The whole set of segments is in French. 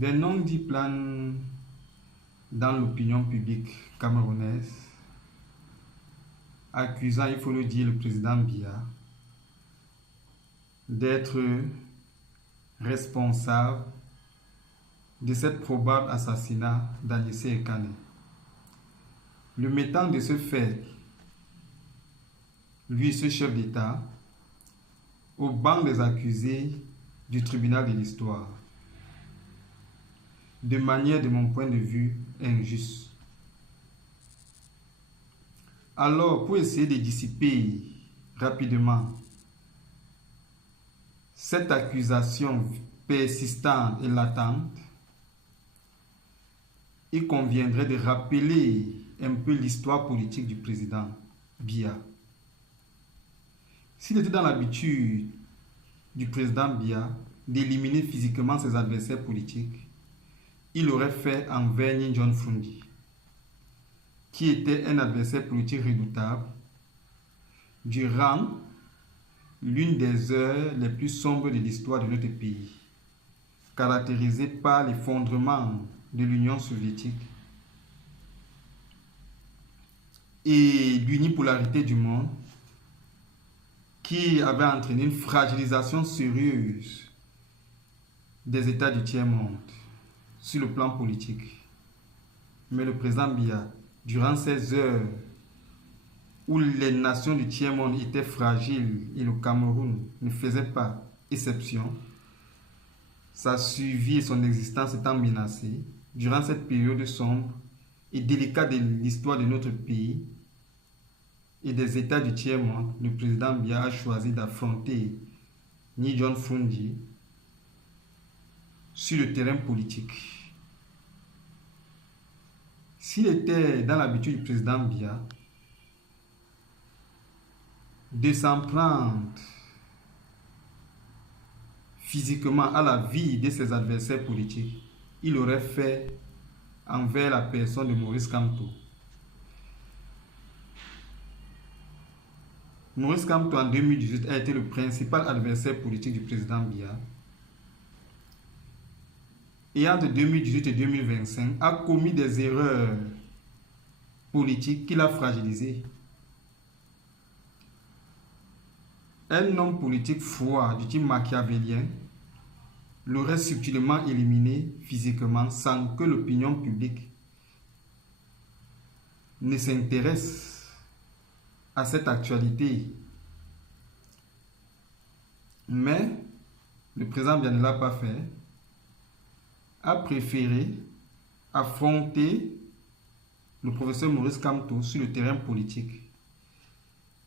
Des non-dits planent dans l'opinion publique camerounaise, accusant, il faut le dire, le président Biya d'être responsable de cet probable assassinat d'Alice Ekane. Le mettant de ce fait, lui, ce chef d'État, au banc des accusés du tribunal de l'histoire, de manière, de mon point de vue, injuste. Alors, pour essayer de dissiper rapidement cette accusation persistante et latente, il conviendrait de rappeler un peu l'histoire politique du président Biya. S'il était dans l'habitude du président Biya d'éliminer physiquement ses adversaires politiques, il aurait fait envers Nyi John Fundi, qui était un adversaire politique redoutable, durant l'une des heures les plus sombres de l'histoire de notre pays, caractérisée par l'effondrement de l'Union soviétique et l'unipolarité du monde, qui avait entraîné une fragilisation sérieuse des États du tiers-monde sur le plan politique. Mais le président Biya, durant ces heures où les nations du tiers-monde étaient fragiles et le Cameroun ne faisait pas exception, sa survie et son existence étant menacées, durant cette période sombre et délicate de l'histoire de notre pays et des États du tiers-monde, le président Biya a choisi d'affronter Nyi John Fundi sur le terrain politique. S'il était dans l'habitude du président Biya de s'en prendre physiquement à la vie de ses adversaires politiques, il aurait fait envers la personne de Maurice Kamto. Maurice Kamto, en 2018, a été le principal adversaire politique du président Biya. Et entre 2018 et 2025, a commis des erreurs politiques qui l'a fragilisé. Un homme politique froid du type machiavélien l'aurait subtilement éliminé physiquement sans que l'opinion publique ne s'intéresse à cette actualité. Mais le président Biya ne l'a pas fait, a préféré affronter le professeur Maurice Kamto sur le terrain politique.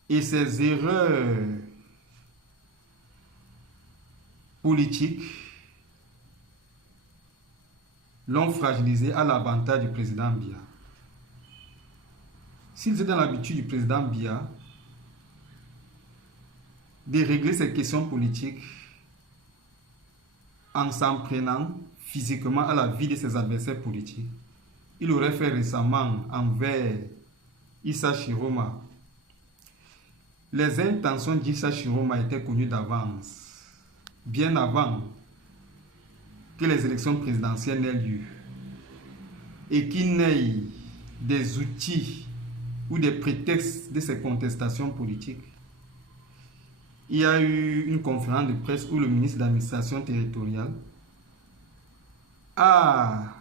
Et ses erreurs politiques l'ont fragilisé à l'avantage du président Biya. S'il était dans l'habitude du président Biya de régler ces questions politiques en s'en prenant physiquement à la vie de ses adversaires politiques, il aurait fait récemment envers Issa Chiroma. Les intentions d'Issa Chiroma étaient connues d'avance, bien avant que les élections présidentielles n'aient lieu, et qu'il n'ait des outils ou des prétextes de ces contestations politiques. Il y a eu une conférence de presse où le ministre de l'administration territoriale a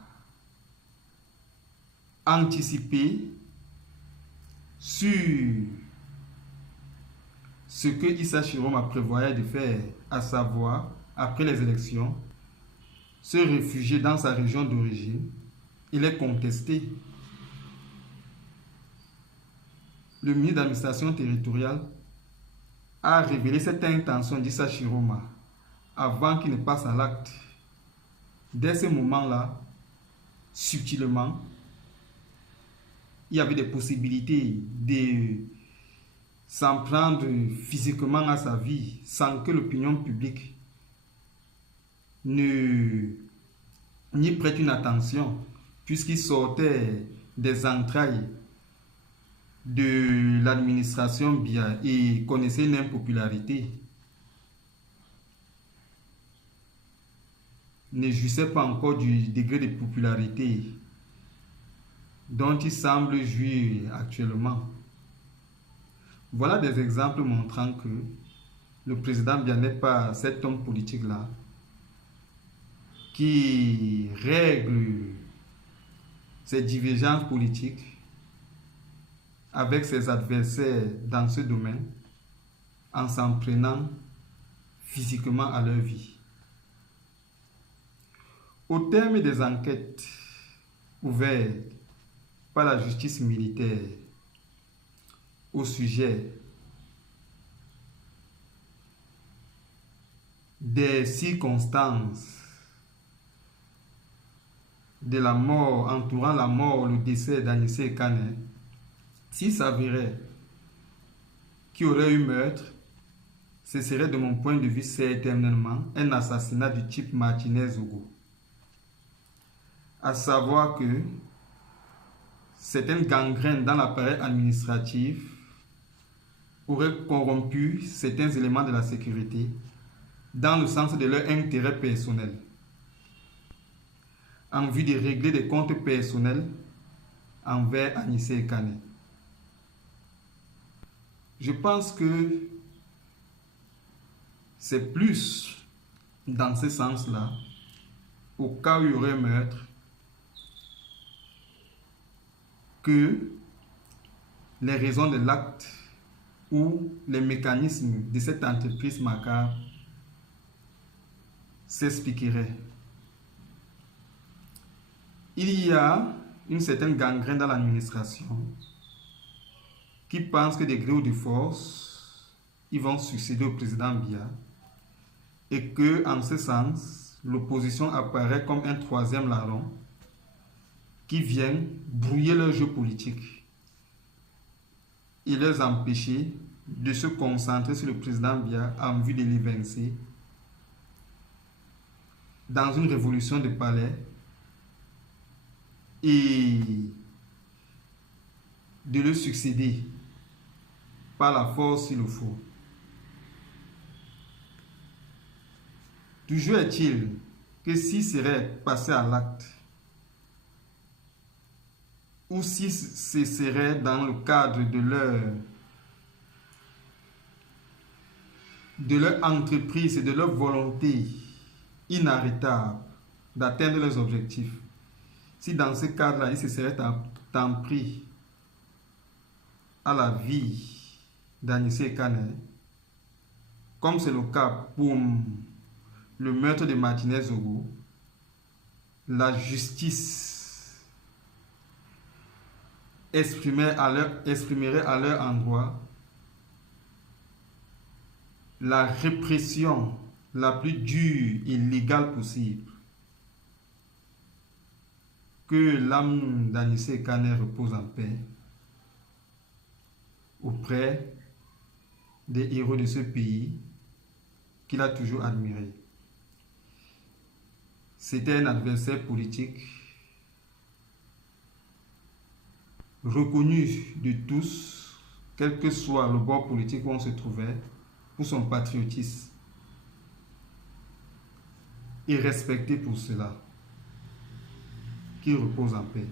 anticipé sur ce que Issa Chiroma prévoyait de faire, à savoir, après les élections, se réfugier dans sa région d'origine et les contester. Le ministre de l'administration territoriale a révélé cette intention d'Issa Chiroma avant qu'il ne passe à l'acte. Dès ce moment-là, subtilement, il y avait des possibilités de s'en prendre physiquement à sa vie sans que l'opinion publique n'y prête une attention, puisqu'il sortait des entrailles de l'administration Biya et connaissait une impopularité. ne jouissait pas encore du degré de popularité dont il semble jouir actuellement. Voilà des exemples montrant que le président Biya n'est pas cet homme politique-là qui règle ses divergences politiques avec ses adversaires dans ce domaine en s'en prenant physiquement à leur vie. Au terme des enquêtes ouvertes par la justice militaire au sujet des circonstances de la mort, entourant la mort, le décès d'Anissé Kane, s'il s'avérait qu'il y aurait eu meurtre, ce serait de mon point de vue certainement un assassinat du type Martinez-Zogo. À savoir que certaines gangrènes dans l'appareil administratif auraient corrompu certains éléments de la sécurité dans le sens de leur intérêt personnel, en vue de régler des comptes personnels envers Anissé Kane. Je pense que c'est plus dans ce sens-là, au cas où il y aurait meurtre, que les raisons de l'acte ou les mécanismes de cette entreprise macabre s'expliqueraient. Il y a une certaine gangrène dans l'administration qui pense que des gré ou de force, ils vont succéder au président Biya et que, en ce sens, l'opposition apparaît comme un troisième larron qui vient brouiller leur jeu politique et les empêcher de se concentrer sur le président Biya en vue de l'évincer dans une révolution de palais et de le succéder par la force s'il le faut. Toujours est-il que s'il serait passé à l'acte, ou si ce serait dans le cadre de leur entreprise et de leur volonté inarrêtable d'atteindre leurs objectifs, si dans ce cadre-là, il se serait tant pris à la vie d'Anissé Kane, comme c'est le cas pour le meurtre de Martinez-Zogo, la justice exprimerait à leur endroit la répression la plus dure et légale possible. Que l'âme d'Anissé Kane repose en paix auprès des héros de ce pays qu'il a toujours admiré. C'était un adversaire politique reconnu de tous, quel que soit le bord politique où on se trouvait, pour son patriotisme et respecté pour cela. Qu'il repose en paix.